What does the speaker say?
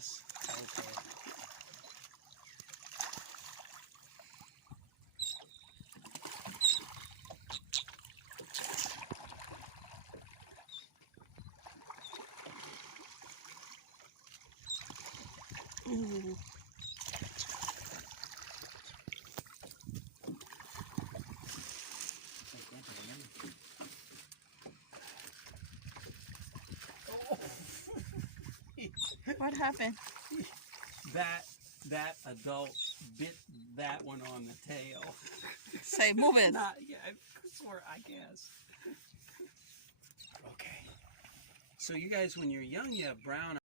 across. Okay. Ooh. What happened? That adult bit that one on the tail. Say, move it. Not, yeah, I guess. Okay. So you guys, when you're young, you have brown